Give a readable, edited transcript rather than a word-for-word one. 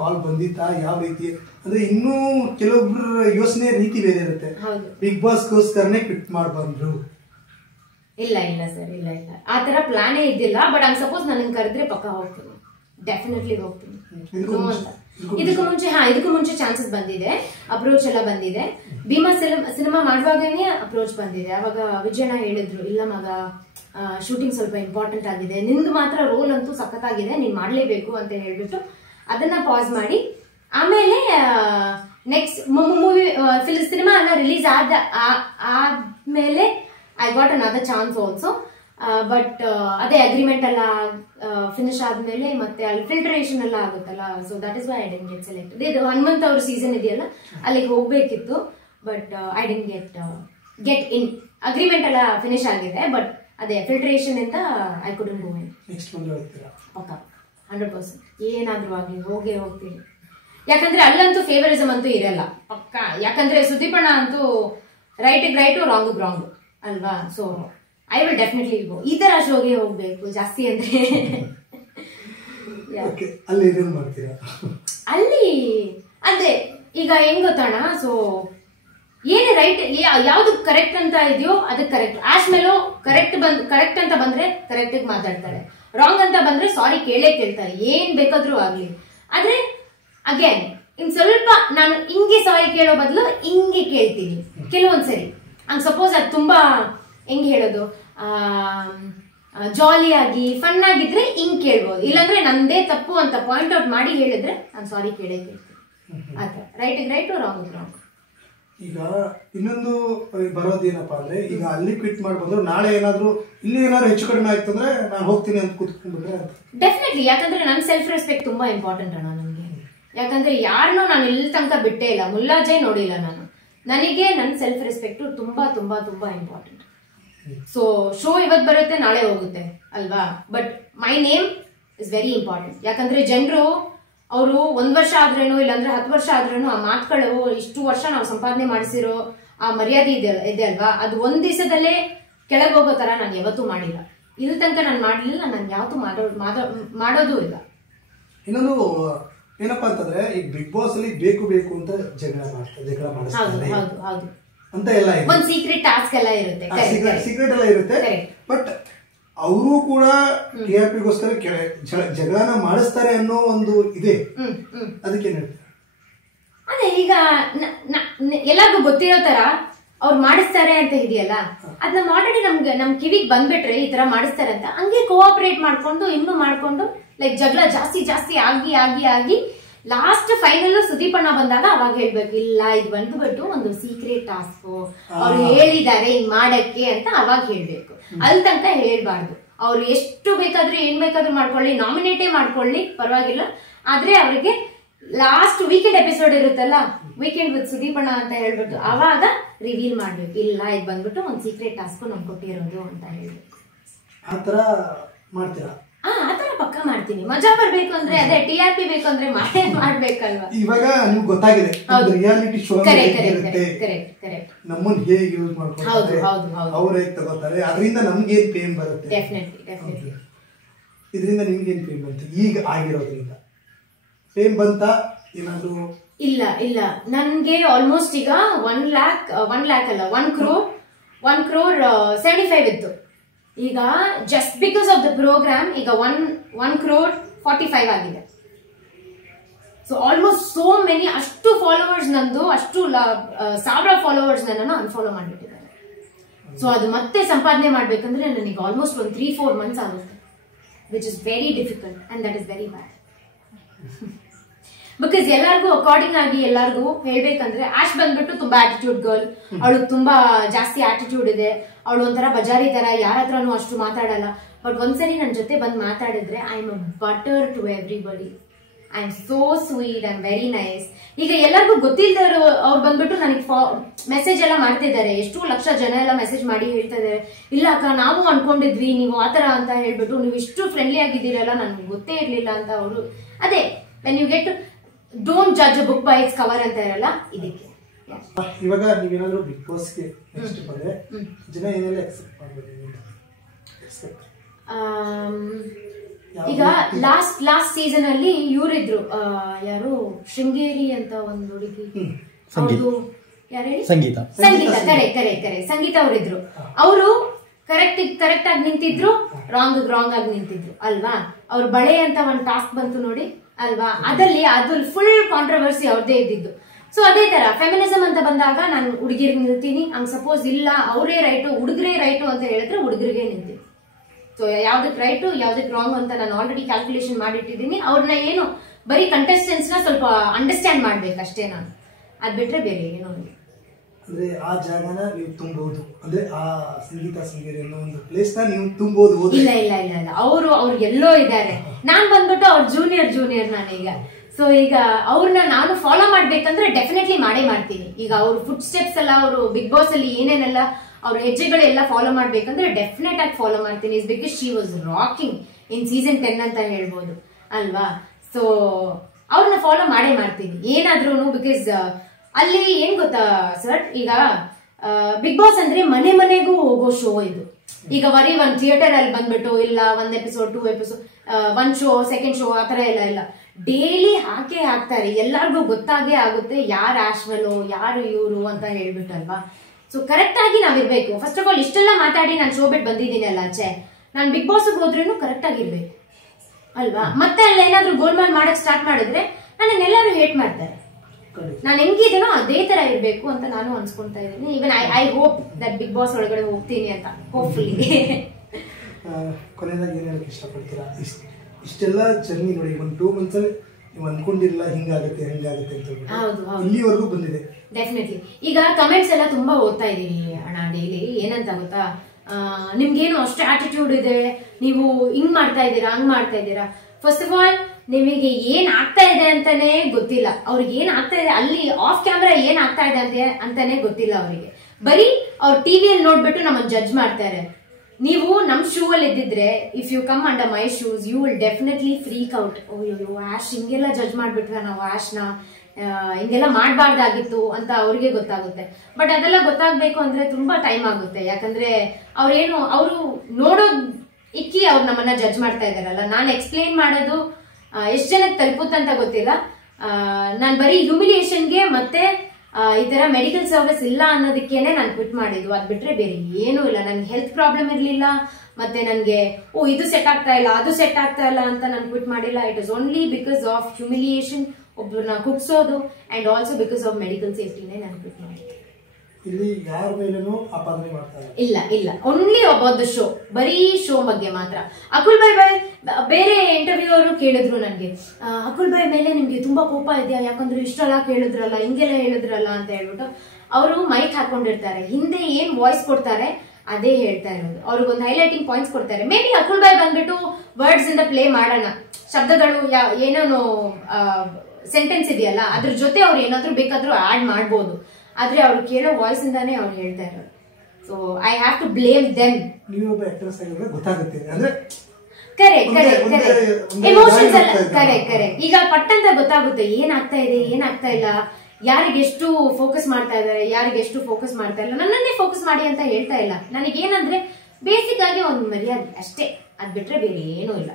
ಕಾಲ್ ಬಂದಿತ್ತಾ, ಯಾವ ರೀತಿ ಅಂದ್ರೆ ಇನ್ನೂ ಕೆಲವೊಬ್ರ ಯೋಚನೆ ರೀತಿ ಬೇರೆ ಇರುತ್ತೆ. ಬಿಗ್ ಬಾಸ್ಗೋಸ್ಕರನೇ ಕ್ವಿಟ್ ಮಾಡಿ ಬಂದ್ರು. ಇಲ್ಲ ಇಲ್ಲ ಸರ್, ಇಲ್ಲ ಇಲ್ಲ, ಆ ತರ ಪ್ಲಾನೇ ಇದ್ದಿಲ್ಲ. ಬಟ್ ಹಂಗ್ ಸಪೋಸ್ ನನಗೆ ಕರೆದ್ರೆ ಪಕ್ಕ ಹೋಗ್ತೀನಿ, ಡೆಫಿನೆಟ್ಲಿ ಹೋಗ್ತೀನಿ. ಇದಕ್ಕೂ ಮುಂಚೆ ಚಾನ್ಸಸ್ ಬಂದಿದೆ, ಅಪ್ರೋಚ್ ಎಲ್ಲ ಬಂದಿದೆ. ಭೀಮಾ ಸಿನಿಮಾ ಮಾಡುವಾಗನೇ ಅಪ್ರೋಚ್ ಬಂದಿದೆ. ಅವಾಗ ವಿಜಯಣ್ಣ ಹೇಳಿದ್ರು, ಇಲ್ಲ ಮಗ ಶೂಟಿಂಗ್ ಸ್ವಲ್ಪ ಇಂಪಾರ್ಟೆಂಟ್ ಆಗಿದೆ, ನಿಂದು ಮಾತ್ರ ರೋಲ್ ಅಂತೂ ಸಖತ್ತಾಗಿದೆ, ನೀನ್ ಮಾಡ್ಲೇಬೇಕು ಅಂತ ಹೇಳ್ಬಿಟ್ಟು ಅದನ್ನ ಪಾಸ್ ಮಾಡಿ ಆಮೇಲೆ ನೆಕ್ಸ್ಟ್ ಮೂವಿ ಸಿನಿಮಾ ಎಲ್ಲ ರಿಲೀಸ್ ಆದ್ಮೇಲೆ I got another chance also. But ಅದೇ ಅಗ್ರಿಮೆಂಟ್ ಎಲ್ಲ ಫಿನಿಶ್ ಆದ್ಮೇಲೆ ಮತ್ತೆ ಅಲ್ಲಿ ಫಿಲ್ಟ್ರೇಷನ್ ಎಲ್ಲ ಆಗುತ್ತಲ್ಲ, so that is why I didn't get selected. ಇದು ಹನುಮಂತ್ ಅವ್ರ ಸೀಸನ್ ಇದೆಯಲ್ಲ, ಅಲ್ಲಿಗೆ ಹೋಗ್ಬೇಕಿತ್ತು, but I didn't get in. Agreement ಎಲ್ಲ ಫಿನಿಶ್ ಆಗಿದೆ, ಬಟ್ ಅದೇ ಫಿಲ್ಟ್ರೇಷನ್ ಇಂದ ಐ ಕುಡಂಟ್ ಗೋ ಇನ್. ಪಕ್ಕ 100% ಏನಾದ್ರೂ ಆಗ್ಲಿ ಹೋಗೇ ಹೋಗ್ತೀನಿ. ಯಾಕಂದ್ರೆ ಅಲ್ಲಂತೂ ಫೇವರಿಸಮ್ ಅಂತೂ ಇರಲ್ಲ ಪಕ್ಕ. ಯಾಕಂದ್ರೆ ಸುದೀಪಣ್ಣ ಅಂತೂ ರೈಟಿಗೆ ರೈಟು, ರಾಂಗ್ ರಾಂಗ್ ಅಲ್ವಾ. So I will definitely go. ಈ ತರ ಶೋಗೆ ಹೋಗ್ಬೇಕು ಜಾಸ್ತಿ ಅಂದ್ರೆ. ಅಲ್ಲಿ ಅದೇ ಈಗ ಹೆಂಗ್ ಗೊತ್ತಣ್ಣ, ಸೊ ಏನೇ ರೈಟ್ ಯಾವ್ದು ಕರೆಕ್ಟ್ ಅಂತ ಇದೆಯೋ ಅದಕ್ಕೆ ಕರೆಕ್ಟ್. ಆಶ್ ಮೇಲೂ ಕರೆಕ್ಟ್ ಅಂತ ಬಂದ್ರೆ ಕರೆಕ್ಟ್ ಮಾತಾಡ್ತಾರೆ, ರಾಂಗ್ ಅಂತ ಬಂದ್ರೆ ಸಾರಿ ಕೇಳ್ತಾರೆ, ಏನ್ ಬೇಕಾದ್ರೂ ಆಗ್ಲಿ. ಆದ್ರೆ ಅಗೇನ್ ಇನ್ ಸ್ವಲ್ಪ ನಾನು ಹಿಂಗೆ ಸಾರಿ ಕೇಳೋ ಬದಲು ಹಿಂಗೆ ಕೇಳ್ತೀನಿ ಕೆಲವೊಂದ್ಸರಿ. ಹಂಗ್ ಸಪೋಸ್ ಅದು ತುಂಬಾ ಹೆಂಗ್ ಹೇಳೋದು, ಜಾಲಿಯಾಗಿ ಫನ್ ಆಗಿದ್ರೆ ಹಿಂಗ್ ಕೇಳ್ಬೋದು. ಇಲ್ಲಾಂದ್ರೆ ನಂದೇ ತಪ್ಪು ಅಂತ ಪಾಯಿಂಟ್ ಔಟ್ ಮಾಡಿ ಹೇಳಿದ್ರೆ ನಾನು ಸಾರಿ ಕೇಳ್ತೀನಿ. ಆತರ ರೈಟ್ ರೈಟ್, ರಾಂಗ್ ರಾಂಗ್. ಈಗ ಇನ್ನೊಂದು ಬರೋದೇನಪ್ಪಾ ಅಂದ್ರೆ, ಈಗ ಅಲ್ಲಿ ಕ್ವಿಟ್ ಮಾಡಿ ಬಂದ್ರು ನಾಳೆ ಏನಾದ್ರು ಇಲ್ಲಿ ಏನಾದ್ರು ಹೆಚ್ಚು ಕಡಿಮೆ ಆಯ್ತು ಅಂದ್ರೆ ನಾನು ಹೋಗ್ತೀನಿ ಅಂತ ಕೂತ್ಕೊಂಡ್ಬಿಟ್ರೆ ಡೆಫಿನೆಟ್ಲಿ. ಯಾಕಂದ್ರೆ ನನ್ ಸೆಲ್ಫ್ ರೆಸ್ಪೆಕ್ಟ್ ತುಂಬಾ ಇಂಪಾರ್ಟೆಂಟ್ ಅಣ್ಣ ನನ್ಗೆ. ಯಾಕಂದ್ರೆ ಯಾರನ್ನೂ ನಾನು ಇಲ್ಲಿ ತನಕ ಬಿಟ್ಟೇ ಇಲ್ಲ, ಮುಲ್ಲಾಜೆ ನೋಡಿಲ್ಲ ನಾನು. ನನಗೆ ನನ್ ಸೆಲ್ಫ್ ರೆಸ್ಪೆಕ್ಟ್ ತುಂಬಾ ತುಂಬಾ ತುಂಬಾ ಇಂಪಾರ್ಟೆಂಟ್. ಸೊ ಶೋ ಇವತ್ ಬರುತ್ತೆ, ನಾಳೆ ಹೋಗುತ್ತೆ ಅಲ್ವಾ, but my name is very important. ಯಾಕಂದ್ರೆ ಜನರು ಅವರು 1 ವರ್ಷ ಆದ್ರೇನು ಇಲ್ಲಾಂದ್ರೆ 10 ವರ್ಷ ಆದ್ರೇನು ಆ ಮಾತುಗಳು, ಇಷ್ಟು ವರ್ಷ ನಾವು ಸಂಪಾದನೆ ಮಾಡಿಸಿರೋ ಆ ಮರ್ಯಾದೆ ಇದೆ ಅಲ್ವಾ, ಅದು ಒಂದ್ ದಿವಸದಲ್ಲೇ ಕೆಳಗೆ ಹೋಗೋ ತರ ನಾನು ಯಾವತ್ತೂ ಮಾಡಿಲ್ಲ. ಇಲ್ಲಿ ತನಕ ನಾನು ಮಾಡ್ಲಿಲ್ಲ, ನಾನು ಯಾವತ್ತೂ ಮಾಡೋದು ಇಲ್ಲ. ಇನ್ನೊಂದು ಏನಪ್ಪಾ ಅಂತಂದ್ರೆ, ಈ ಬಿಗ್ ಬಾಸ್ ಅಲ್ಲಿ ಬೇಕು ಅಂತ ಜಗಳ ಮಾಡಿಸ್ತಾರೆ ಅಂತ ಎಲ್ಲ ಒಂದ್ ಸೀಕ್ರೆಟ್ ಟಾಸ್ಕ್ ಎಲ್ಲ ಇರುತ್ತೆ, ಸೀಕ್ರೆಟ್ ಎಲ್ಲ ಇರುತ್ತೆ. ಬಟ್ ಅವರು ಕೂಡ ಟಿಆರ್ಪಿಗೋಸ್ಕರ ಜಗಳನ ಮಾಡಿಸ್ತಾರೆ ಅನ್ನೋ ಒಂದು ಇದೆ, ಅದಕ್ಕೆ ಅದೇ ಈಗ ಎಲ್ಲರಿಗೂ ಗೊತ್ತಿರೋ ತರ ಅವ್ರು ಮಾಡಿಸ್ತಾರೆ ಅಂತ ಇದೆಯಲ್ಲ, ಅದ್ ನಮ್ ಆಲ್ರೆಡಿ ನಮ್ ಕಿವಿಗೆ ಬಂದ್ಬಿಟ್ರೆ ಈ ತರ ಮಾಡಿಸ್ತಾರೆ ಅಂತ, ಹಂಗೆ ಕೋಆಪರೇಟ್ ಮಾಡ್ಕೊಂಡು ಇನ್ನೂ ಮಾಡ್ಕೊಂಡು ಲೈಕ್ ಜಗಳ ಜಾಸ್ತಿ ಆಗಿ ಲಾಸ್ಟ್ ಫೈನಲ್ ಸುದೀಪಣ್ಣ ಬಂದಾಗ ಅವಾಗ ಹೇಳ್ಬೇಕು, ಇಲ್ಲ ಇದು ಬಂದ್ಬಿಟ್ಟು ಒಂದು ಸೀಕ್ರೆಟ್ ಟಾಸ್ಕ್, ಅವ್ರು ಹೇಳಿದ್ದಾರೆ ಹಿಂಗ್ ಮಾಡಕ್ಕೆ ಅಂತ ಅವಾಗ ಹೇಳ್ಬೇಕು. ಅಲ್ಲಿ ತನಕ ಹೇಳ್ಬಾರ್ದು. ಅವ್ರು ಎಷ್ಟು ಬೇಕಾದ್ರೂ ಏನ್ ಬೇಕಾದ್ರೂ ಮಾಡ್ಕೊಳ್ಳಿ, ನಾಮಿನೇಟೇ ಮಾಡ್ಕೊಳ್ಳಿ, ಪರವಾಗಿಲ್ಲ. ಆದ್ರೆ ಅವ್ರಿಗೆ ಲಾಸ್ಟ್ ವೀಕೆಂಡ್ ಎಪಿಸೋಡ್ ಇರುತ್ತಲ್ಲ, ವೀಕೆಂಡ್ ವಿತ್ ಸುದೀಪಣ್ಣ ಅಂತ ಹೇಳ್ಬಿಟ್ಟು ಅವಾಗ ರಿವೀಲ್ ಮಾಡ್ಬೇಕು, ಇಲ್ಲ ಇದು ಬಂದ್ಬಿಟ್ಟು ಒಂದು ಸೀಕ್ರೆಟ್ ಟಾಸ್ಕ್ ನಮ್ಗೆ ಕೊಟ್ಟಿರೋದು ಅಂತ ಹೇಳ್ಬೇಕು. ಆತರ ಮಾಡ್ತೀರಾ? ಆತರ ಪಕ್ಕ ಮಾಡ್ತೀನಿ. ಮಜಾ ಬರ್ಬೇಕು ಅಂದ್ರೆ, ಅದೇ ಟಿಆರ್ಪಿ ಬೇಕು ಅಂದ್ರೆ ಮಾಡ್ಬೇಕಲ್ವಾ. ಇವಾಗ ನಿಮ್ಗೆ ಗೊತ್ತಾಗಿದೆ ರಿಯಾಲಿಟಿ ಶೋ ನಮ್ಮನ್ನ ಹೇಗೆ ಯೂಸ್ ಮಾಡ್ಕೊಳ್ತಾರೆ, ಅವ್ರು ಹೇಗೆ ತಗೋತಾರೆ, ಅದರಿಂದ ನಮ್ಗೆ ಏನ್ ಫೇಮ್ ಬರುತ್ತೆ. ಇದರಿಂದ ನಿಮ್ಗೆ ಏನ್ ಫೇಮ್ ಬಂತು ಈಗ ಆಗಿರೋದ್ರಿಂದ? ಫೇಮ್ ಬಂತ ಏನಾದ್ರು? ಇಲ್ಲ ನನ್ಗೆ ಆಲ್ಮೋಸ್ಟ್ ಈಗ 1 lakh ಅಲ್ಲ 1 crore 75 ಇತ್ತು. ಈಗ just because of the program ಈಗ 1 crore 45 ಆಗಿದೆ. ಸೊ ಆಲ್ಮೋಸ್ಟ್ ಸೋ ಮೆನಿ, ಅಷ್ಟು ಫಾಲೋವರ್ಸ್ ನಂದು, ಅಷ್ಟು 1000 ಫಾಲೋವರ್ಸ್ ನನ್ನನ್ನು ಅನ್ಫಾಲೋ ಮಾಡಿಬಿಟ್ಟಿದ್ದಾರೆ. ಸೊ ಅದು ಮತ್ತೆ ಸಂಪಾದನೆ ಮಾಡ್ಬೇಕಂದ್ರೆ ನನಗೆ ಆಲ್ಮೋಸ್ಟ್ ಒಂದು 3-4 months ಆಗುತ್ತೆ, which is very difficult and that is very bad. Because ಎಲ್ಲರಿಗೂ ಅಕಾರ್ಡಿಂಗ್ ಆಗಿ ಎಲ್ಲರಿಗೂ ಹೇಳ್ಬೇಕಂದ್ರೆ, ಆಶ್ ಬಂದ್ಬಿಟ್ಟು ತುಂಬಾ ಆಟಿಟ್ಯೂಡ್ ಗರ್ಲ್, ಅವಳು ತುಂಬಾ ಜಾಸ್ತಿ ಆಟಿಟ್ಯೂಡ್ ಇದೆ, ಅವಳು ಒಂಥರ ಬಜಾರಿ ತರ, ಯಾರ ಹತ್ರನೂ ಅಷ್ಟು ಮಾತಾಡಲ್ಲ. ಬಟ್ ಒಂದ್ಸರಿ ನನ್ನ ಜೊತೆ ಬಂದು ಮಾತಾಡಿದ್ರೆ I am a butter to everybody, I am so sweet, I am very nice. ಈಗ ಎಲ್ಲರಿಗೂ ಗೊತ್ತಿಲ್ದವರು ಅವ್ರು ಬಂದ್ಬಿಟ್ಟು ನನಗೆ ಮೆಸೇಜ್ ಎಲ್ಲ ಮಾಡ್ತಿದ್ದಾರೆ, ಎಷ್ಟು ಲಕ್ಷ ಜನ ಎಲ್ಲ ಮೆಸೇಜ್ ಮಾಡಿ ಹೇಳ್ತಾ ಇದಾರೆ, ಇಲ್ಲ ಅಕ್ಕ ನಾವು ಅನ್ಕೊಂಡಿದ್ವಿ ನೀವು ಆತರ ಅಂತ ಹೇಳ್ಬಿಟ್ಟು, ನೀವು ಇಷ್ಟು ಫ್ರೆಂಡ್ಲಿ ಆಗಿದ್ದೀರಲ್ಲ ನನ್ಗೆ ಗೊತ್ತೇ ಇರ್ಲಿಲ್ಲ ಅಂತ ಅವರು. ಅದೇ when you get don't judge a book by its cover ಅಂತ ಇರಲ್ಲ, ಇದಕ್ಕೆ. ಇವಾಗ ನೀವೇನಾದ್ರೂ ಬಿಗ್ ಬಾಸ್ಗೆ ನೆಕ್ಸ್ಟ್ ಬಂದ್ರೆ ಜನ ಏನೆಲ್ಲ ಎಕ್ಸೆಪ್ಟ್ ಮಾಡಬೇಕು? ಈಗ ಲಾಸ್ಟ್ ಸೀಸನ್ ಅಲ್ಲಿ ಇವರಿದ್ರು, ಯಾರು ಶೃಂಗೇರಿ ಅಂತ ಒಂದು ಹುಡುಗಿ, ಸಂಗೀತ ಕರೆಕ್ಟ್ ಸಂಗೀತ ಅವರಿದ್ರು. ಅವರು ಕರೆಕ್ಟ್ ಆಗಿ ನಿಂತಿದ್ರು, ರಾಂಗ್ ಆಗಿ ನಿಂತಿದ್ರು ಅಲ್ವಾ. ಅವ್ರ ಬಳೆ ಅಂತ ಒಂದು ಟಾಸ್ಕ್ ಬಂತು ನೋಡಿ ಅಲ್ವಾ, ಅದಲ್ಲಿ ಅದು ಫುಲ್ ಕಾಂಟ್ರವರ್ಸಿ ಅವ್ರದೇ ಇದ್ದಿದ್ದು. ಸೊ ಅದೇ ತರ ಫೆಮಿನಿಸಮ್ ಅಂತ ಬಂದಾಗ ನಾನು ಹುಡುಗಿರಿಗೆ ನಿಲ್ತೀನಿ, ಹಂಗ್ ಸಪೋಸ್ ಇಲ್ಲ ಅವರೇ ರೈಟು ಹುಡುಗರೇ ರೈಟು ಅಂತ ಹೇಳಿದ್ರೆ ಹುಡುಗರಿಗೆ ನಿಲ್ತೀನಿ. ಸೊ ಯಾವ್ದಕ್ ರೈಟು ಯಾವ್ದಕ್ ರಾಂಗ್ ಅಂತ ನಾನು ಆಲ್ರೆಡಿ ಕ್ಯಾಲ್ಕುಲೇಷನ್ ಮಾಡಿಟ್ಟಿದ್ದೀನಿ. ಅವ್ರನ್ನ ಏನು ಬರೀ ಕಂಟೆಸ್ಟೆಂಟ್ಸ್ ನ ಸ್ವಲ್ಪ ಅಂಡರ್ಸ್ಟ್ಯಾಂಡ್ ಮಾಡ್ಬೇಕಷ್ಟೇ ನಾನು, ಅದ್ ಬಿಟ್ರೆ ಬೇರೆ ಏನೋ. ಅಂದ್ರೆ ಆ ಜಾಗನ ನೀವು ತುಂಬಬಹುದು, ಅಂದ್ರೆ ಆ ಸಂಗೀತ ಸಂಗೀತ ಅನ್ನೋ ಒಂದು ಪ್ಲೇಸ್ ನ ನೀವು ತುಂಬಬಹುದು. ಇಲ್ಲ ಅವ್ರು ಎಲ್ಲೋ ಇದ್ದಾರೆ, ನಾನ್ ಬಂದ್ಬಿಟ್ಟು ಅವ್ರ ಜೂನಿಯರ್ ನಾನೀಗ. ಸೊ ಈಗ ಅವ್ರನ್ನ ನಾನು ಫಾಲೋ ಮಾಡ್ಬೇಕಂದ್ರೆ ಡೆಫಿನೆಟ್ಲಿ ಮಾಡೇ ಮಾಡ್ತೀನಿ. ಈಗ ಅವ್ರ ಫುಡ್ ಸ್ಟೆಪ್ಸ್ ಎಲ್ಲ, ಅವರು ಬಿಗ್ ಬಾಸ್ ಅಲ್ಲಿ ಏನೇನೆಲ್ಲ ಅವ್ರ ಹೆಜ್ಜೆಗಳೆಲ್ಲ ಫಾಲೋ ಮಾಡ್ಬೇಕಂದ್ರೆ ಡೆಫಿನೆಟ್ ಆಗಿ ಫಾಲೋ ಮಾಡ್ತೀನಿ. Is because she was rocking in season 10 ಅಂತ ಹೇಳ್ಬೋದು ಅಲ್ವಾ. ಸೊ ಅವ್ರನ್ನ ಫಾಲೋ ಮಾಡೇ ಮಾಡ್ತೀನಿ ಏನಾದ್ರೂ. ಬಿಕಾಸ್ ಅಲ್ಲಿ ಏನ್ ಗೊತ್ತಾ ಸರ್, ಈಗ ಬಿಗ್ ಬಾಸ್ ಅಂದ್ರೆ ಮನೆಗೂ ಹೋಗೋ ಶೋ ಇದು. ಈಗ ಬರೀ ಒಂದ್ ಥಿಯೇಟರ್ ಅಲ್ಲಿ ಬಂದ್ಬಿಟ್ಟು ಇಲ್ಲ 1 episode 2 episode 1 show 2nd show ಆತರ ಇಲ್ಲ ಡೈಲಿ ಹಾಕ್ತಾರೆ. ಎಲ್ಲಾರ್ಗು ಗೊತ್ತಾಗೇ ಆಗುತ್ತೆ ಯಾರು ಆಶ್ವಲು ಯಾರು ಇವರು ಅಂತ ಹೇಳ್ಬಿಟ್ಟಲ್ವಾ. ಸೊ ಕರೆಕ್ಟ್ ಆಗಿ ನಾವಿರ್ಬೇಕು. ಫಸ್ಟ್ ಆಫ್ ಆಲ್ ಇಷ್ಟೆಲ್ಲ ಮಾತಾಡಿ ನಾನು ಶೋ ಬಿಟ್ಟು ಬಂದಿದ್ದೀನಿ ಅಲ್ಲ ಆಚೆ, ನಾನು ಬಿಗ್ ಬಾಸ್ ಹೋದ್ರೂ ಕರೆಕ್ಟ್ ಆಗಿರ್ಬೇಕು ಅಲ್ವಾ. ಮತ್ತೆ ಅಲ್ಲಿ ಏನಾದ್ರು ಗೋಲ್ಮಾಲ್ ಮಾಡಕ್ ಸ್ಟಾರ್ಟ್ ಮಾಡಿದ್ರೆ ನನ್ನನ್ನೆಲ್ಲರೂ ಹೇಟ್ ಮಾಡ್ತಾರೆ. ನಾನು ಹೆಂಗಿದ್ದೀನೋ ಅದೇ ತರ ಇರ್ಬೇಕು ಅಂತ ನಾನು ಅನ್ಸ್ಕೊಂತಾ ಇದ್ದೀನಿ. Even I hope that Bigg Boss ಒಳಗಡೆ ಹೋಗ್ತೀನಿ ಅಂತ, ಹೋಪ್ಫುಲಿ. ಕೊನೆಯದಾಗಿ ಏನ್ ಹೇಳಕ್ ಇಷ್ಟಪಡ್ತೀರಾ? ಇಷ್ಟೆಲ್ಲ ಜರ್ನಿ ನೋಡಿ, ಒಂದು 2 months ಅಲ್ಲಿ ನೀವು ಅನ್ಕೊಂಡಿರಲಿಲ್ಲ ಹಿಂಗಾಗುತ್ತೆ ಅಂತ ಇಲ್ಲಿವರೆಗೂ ಬಂದಿದೆ. ಡೆಫಿನೆಟ್ಲಿ. ಈಗ ಕಮೆಂಟ್ಸ್ ಎಲ್ಲ ತುಂಬಾ ಓದ್ತಾ ಇದೀನಿ ಅಣ್ಣ ಡೈಲಿ. ಏನಂತ ಗೊತ್ತಾ, ನಿಮ್ಗೇನು ಅಷ್ಟು ಆಟಿಟ್ಯೂಡ್ ಇದೆ, ನೀವು ಹಿಂಗ್ ಮಾಡ್ತಾ ಇದ್ದೀರಾ ಹಂಗ್ ಮಾಡ್ತಾ ಇದ್ದೀರಾ. ಫಸ್ಟ್ ಆಫ್ ಆಲ್ ನಿಮಗೆ ಏನ್ ಆಗ್ತಾ ಇದೆ ಅಂತಾನೆ ಗೊತ್ತಿಲ್ಲ. ಅವ್ರಿಗೆ ಏನ್ ಆಗ್ತಾ ಇದೆ ಅಲ್ಲಿ ಆಫ್ ಕ್ಯಾಮ್ರಾ ಏನ್ ಆಗ್ತಾ ಇದೆ ಅಂತಾನೆ ಗೊತ್ತಿಲ್ಲ ಅವರಿಗೆ. ಬರೀ ಅವ್ರ ಟಿವಿಯಲ್ಲಿ ನೋಡ್ಬಿಟ್ಟು ನಮ್ಮನ್ನ ಜಡ್ಜ್ ಮಾಡ್ತಾರೆ. ನೀವು ನಮ್ ಶೂ ಅಲ್ಲಿ ಇದ್ದಿದ್ರೆ, if you come under my shoes you will definitely freak out. ಅಯ್ಯೋ ಆಶ್ ಹಿಂಗೆಲ್ಲ ಜಡ್ಜ್ ಮಾಡ್ಬಿಟ್ರ ನಾವು ಆಶ್ನ, ಹಿಂಗೆಲ್ಲ ಮಾಡಬಾರ್ದಾಗಿತ್ತು ಅಂತ ಅವ್ರಿಗೆ ಗೊತ್ತಾಗುತ್ತೆ. ಬಟ್ ಅದೆಲ್ಲ ಗೊತ್ತಾಗ್ಬೇಕು ಅಂದ್ರೆ ತುಂಬಾ ಟೈಮ್ ಆಗುತ್ತೆ. ಯಾಕಂದ್ರೆ ಅವರು ನೋಡೋದ್ ಇಕ್ಕಿ ಅವ್ರು ನಮ್ಮನ್ನ ಜಡ್ಜ್ ಮಾಡ್ತಾ ಇದಾರಲ್ಲ. ನಾನು ಎಕ್ಸ್ಪ್ಲೇನ್ ಮಾಡೋದು ಎಷ್ಟ್ ಜನಕ್ಕೆ ತಲುಪುತ್ತಂತ ಗೊತ್ತಿಲ್ಲ. ನಾನು ಬರೀ ಹ್ಯೂಮಿಲಿಯೇಷನ್ಗೆ ಮತ್ತೆ ಈ ತರ ಮೆಡಿಕಲ್ ಸರ್ವಿಸ್ ಇಲ್ಲ ಅನ್ನೋದಕ್ಕೇನೆ ನಾನು ಕ್ವಿಟ್ ಮಾಡಿದ್ದು. ಅದ್ ಬಿಟ್ರೆ ಬೇರೆ ಏನೂ ಇಲ್ಲ. ನನ್ಗೆ ಹೆಲ್ತ್ ಪ್ರಾಬ್ಲಮ್ ಇರ್ಲಿಲ್ಲ, ಮತ್ತೆ ನನ್ಗೆ ಇದು ಸೆಟ್ ಆಗ್ತಾ ಇಲ್ಲ ಅದು ಸೆಟ್ ಆಗ್ತಾ ಇಲ್ಲ ಅಂತ ನಾನು ಕ್ವಿಟ್ ಮಾಡಿಲ್ಲ. It is only because of humiliation, ಒಬ್ಬರನ್ನ ಕುಗ್ಸೋದು, and also because of medical ಸೇಫ್ಟಿನೇ ನಾನು ಕ್ವಿಟ್ ಮಾಡಿದ್ದೆ. ಇಲ್ಲಿ ಯಾರ ಮೇಲೇನೂ ಆಪಾದನೆ ಮಾಡ್ತಾರೆ ಇಲ್ಲ ಓನ್ಲಿ ಅಬೌಟ್ ದ ಶೋ, ಬರೀ ಶೋ ಬಗ್ಗೆ ಮಾತ್ರ. ಅಕುಲ್ ಬಾಯ್ ಬೇರೆ ಇಂಟರ್ವ್ಯೂ ಅವರು ಕೇಳಿದ್ರು ನನ್ಗೆ, ಅಕುಲ್ ಬಾಯ್ ಮೇಲೆ ನಿಮ್ಗೆ ತುಂಬಾ ಕೋಪ ಇದೆಯಾ, ಯಾಕಂದ್ರೆ ಇಷ್ಟೆಲ್ಲ ಕೇಳಿದ್ರಲ್ಲ ಹಿಂಗೆಲ್ಲ ಹೇಳಿದ್ರಲ್ಲ ಅಂತ ಹೇಳ್ಬಿಟ್ಟು. ಅವರು ಮೈಕ್ ಹಾಕೊಂಡಿರ್ತಾರೆ, ಹಿಂದೆ ಏನ್ ವಾಯ್ಸ್ ಕೊಡ್ತಾರೆ ಅದೇ ಹೇಳ್ತಾ ಇರೋದು. ಅವ್ರಿಗೊಂದು ಹೈಲೈಟಿಂಗ್ ಪಾಯಿಂಟ್ಸ್ ಕೊಡ್ತಾರೆ. ಮೇ ಬಿ ಅಕುಲ್ ಬಾಯ್ ಬಂದ್ಬಿಟ್ಟು ವರ್ಡ್ಸ್ ಇಂದ ಪ್ಲೇ ಮಾಡೋಣ, ಶಬ್ದಗಳು ಏನೇನು ಸೆಂಟೆನ್ಸ್ ಇದೆಯಲ್ಲ ಅದ್ರ ಜೊತೆ ಅವ್ರು ಏನಾದ್ರು ಬೇಕಾದ್ರೂ ಆಡ್ ಮಾಡ್ಬೋದು. ಆದ್ರೆ ಅವ್ರು ಕೇಳೋ ವಾಯ್ಸ್ ಇಂದಾನೇ ಅವ್ರು ಹೇಳ್ತಾ ಇರೋದು. So I have to blame them. ನೀವು ಒಬ್ಬ ಆಕ್ಟ್ರೆಸ್ ಆಗಿದ್ರೆ ಗೊತ್ತಾಗುತ್ತೆ ಅಂದ್ರೆ ಕರೆಕ್ಟ್ ಎಮೋಷನ್ಸ್ ಎಲ್ಲ ಕರೆಕ್ಟ್. ಈಗ ಪಟ್ಟಂತ ಗೊತ್ತಾಗುತ್ತೆ ಏನಾಗ್ತಾ ಇದೆ ಏನಾಗ್ತಾ ಇಲ್ಲ, ಯಾರಿಗೆಷ್ಟು ಫೋಕಸ್ ಮಾಡ್ತಾ ಇದಾರೆ ಯಾರಿಗೆಷ್ಟು ಫೋಕಸ್ ಮಾಡ್ತಾ ಇಲ್ಲ. ನನ್ನನ್ನೇ ಫೋಕಸ್ ಮಾಡಿ ಅಂತ ಹೇಳ್ತಾ ಇಲ್ಲ. ನನಗೇನಂದ್ರೆ ಬೇಸಿಕ್ ಆಗಿ ಒಂದು ಮರ್ಯಾದೆ ಅಷ್ಟೇ, ಅದ್ ಬಿಟ್ರೆ ಬೇರೆ ಏನೂ ಇಲ್ಲ.